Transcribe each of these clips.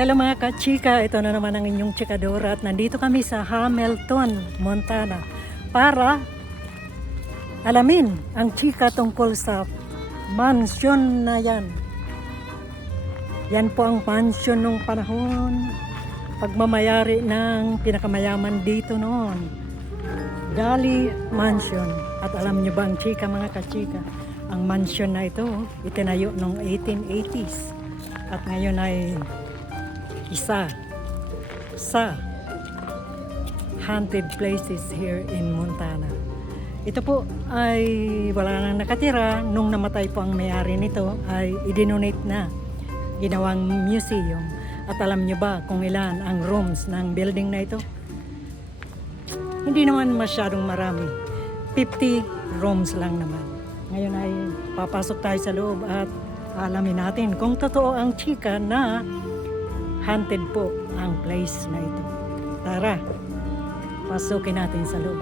Hello mga kachika, ito na naman ang inyong chikadora at nandito kami sa Hamilton, Montana para alamin ang chika tungkol sa mansion na yan. Yan po ang mansion nung panahon pagmamayari ng pinakamayaman dito noon, Daly Mansion. At alam nyo ba ang chika mga kachika, ang mansion na ito itinayo noong 1880s at ngayon ay isa sa haunted places here in Montana. Ito po ay wala nang nakatira. Nung namatay po ang may-ari nito ay idinonate na, ginawang museum. At alam nyo ba kung ilan ang rooms ng building na ito? Hindi naman masyadong marami, 50 rooms lang naman. Ngayon ay papasok tayo sa loob at alamin natin kung totoo ang chika na haunted po ang place na ito. Tara, pasukin natin sa loob.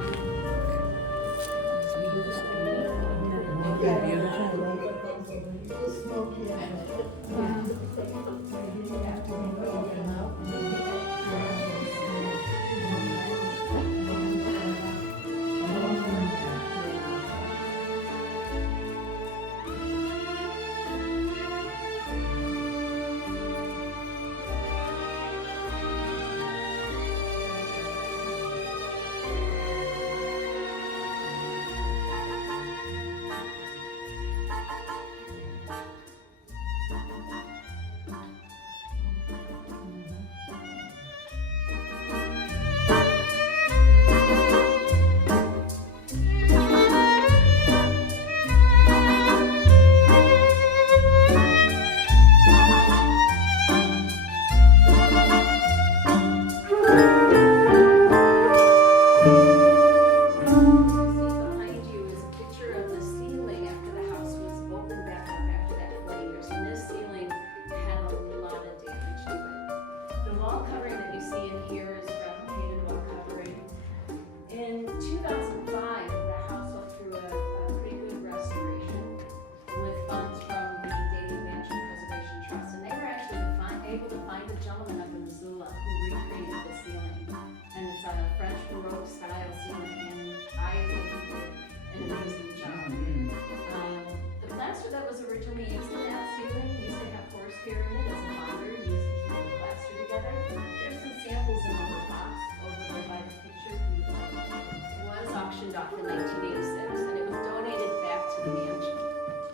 Off in 1986, and it was donated back to the mansion.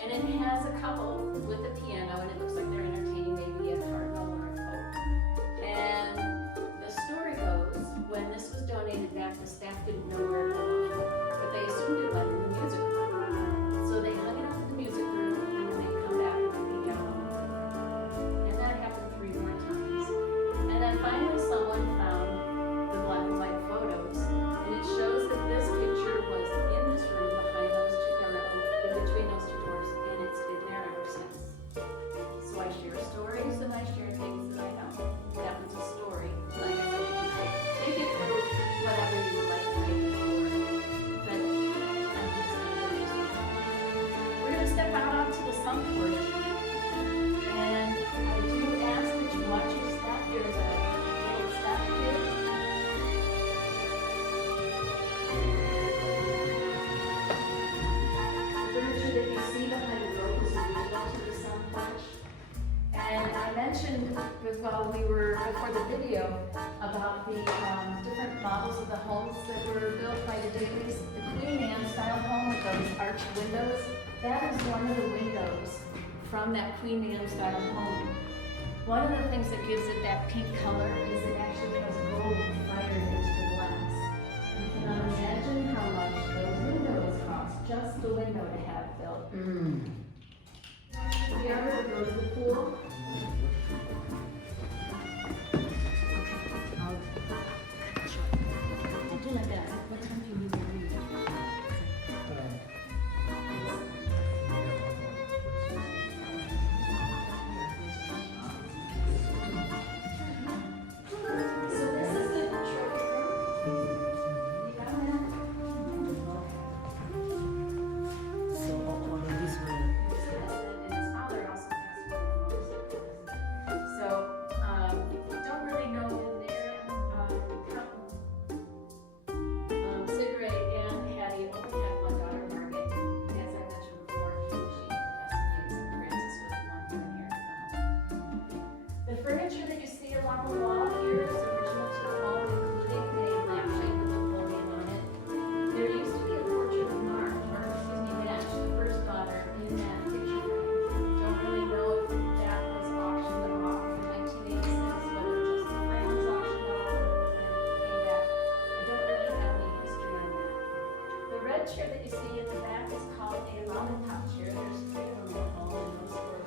And it has a couple with a piano, and it looks like they're entertaining maybe a cardinal or a pope. And the story goes, when this was donated back, the staff didn't know where it belonged, but they assumed it went in the music room. So they hung it up in the music room, and when they come back, it would be yellow. And that happened 3 more times. And then finally someone found the black and white photos, and it shows that this picture was in this room behind those two, in between those 2 doors, and it's been there ever since. So I share stories and I share things that I know. That was a story. Like I said, you can take it for whatever you would like to take it for. But I'm just going to we're going to step out onto the sun porch, and I do ask that you watch your step. There's a little step here. That you see behind the rope is original to the sun porch. And I mentioned while we were before the video about the different models of the homes that were built by the Dalys. The Queen Anne style home with those arched windows, that is one of the windows from that Queen Anne style home. One of the things that gives it that pink color is it actually has gold fired into the glass. You cannot imagine how much those windows cost, just the window to have built. The other goes to the pool. Do like that. What time do you leave? So this is the trophy room. You got that? So all of these were And his father also passed away. So The furniture that you see along the wall here is original to the home, including a lampshade with a podium on it. There used to be a portrait of Madge, the first daughter, in that picture frame. Don't really know if that was auctioned off in 1986, whether just the frame was auctioned off or it came back. I don't really have any history on that. The red chair that you see at the back is called a lollipop chair. There's three of them in the hall, and those were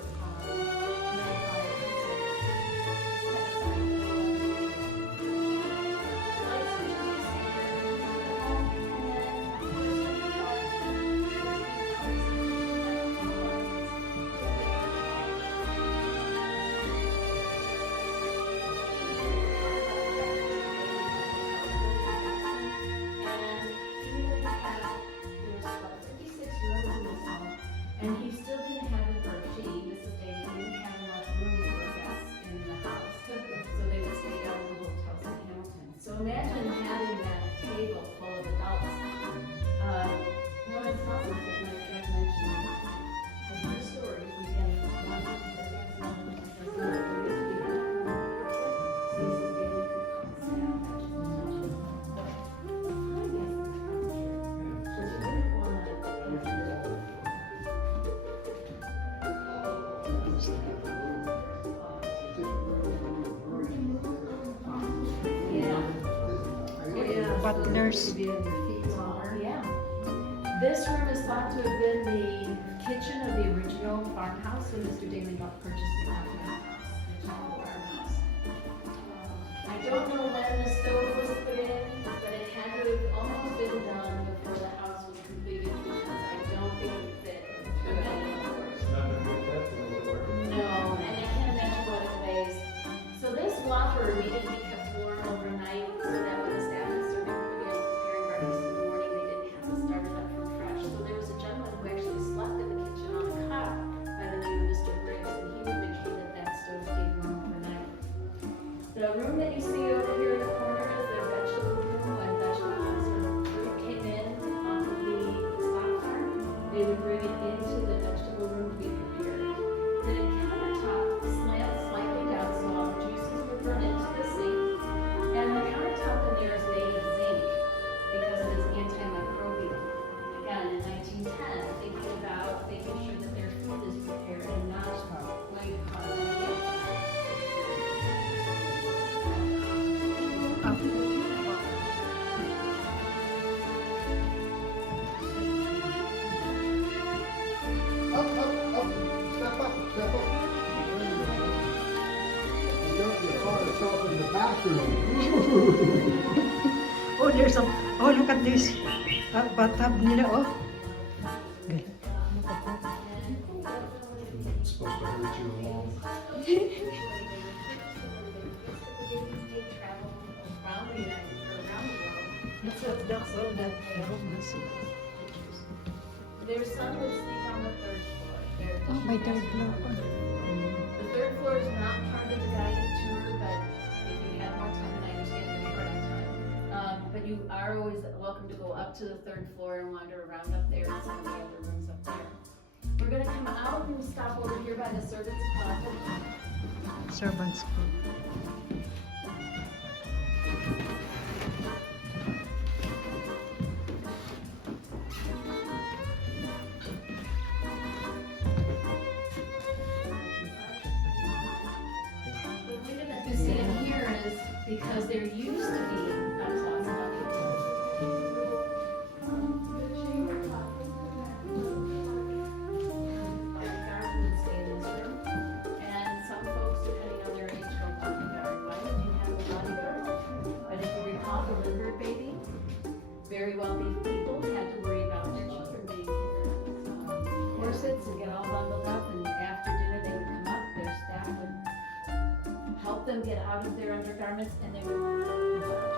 and he still didn't have, or she, Mrs. Daly, didn't have enough room for guests in the house. So they would stay down in the hotels in Hamilton. So imagine having that table full of adults. One of the problems that my friend mentioned was her story. We get one of the guests on the so Mrs. Daly could call staff, that just touch it. But I guess it's furniture. So she didn't want to. Butlers. Yeah. This room is thought to have been the kitchen of the original farmhouse when Mr. Daly purchased the farmhouse, the farmhouse. I don't know when the stove was put in, but it had to have almost been done before the house was completed because I don't think it fit. No, and I can't imagine what it weighs. So this whopper needed to be kept warm overnight so that when the staff is serving, preparing breakfast in the morning, they didn't have to start it up from fresh. So there was a gentleman who actually slept in the kitchen on a cot by the name of Mr. Briggs, and he would make sure that that stove stayed warm overnight. The room that you see over here in the corner is their vegetable room. When vegetables or fruit came in off of the stock farm, they would bring it into the vegetable room to be prepared. The countertop slants slightly down so all the juices would run into the sink. And the countertop in there is made of zinc because it is antimicrobial. Again, in 1910, thinking about making sure that their food is prepared and not going to cause any cancer. Step up. You find yourself in the bathroom. Oh, there's a, oh, look at this. Bathtub nila, oh. Okay. It's supposed to hurt you along. Look at that, oh, that room is. Their son would sleep on the third floor. Oh, my third floor. The third floor is not part of the guided tour, but if you have more time, I understand you're short on time. But you are always welcome to go up to the third floor and wander around up there and some of the other rooms up there. We're gonna come out and stop over here by the servants' closet. Servants' club. The window that you see in here is because there used to be a closet up here. Like a garden would stay in this room. And some folks, depending on their age, don't want the garden. Why would you have a bodyguard? But if you recall the Lindbergh baby, very wealthy people had to worry about their children being corsets and get all bundled up, and after dinner they would come up, their staff would help them get out of their undergarments, and they would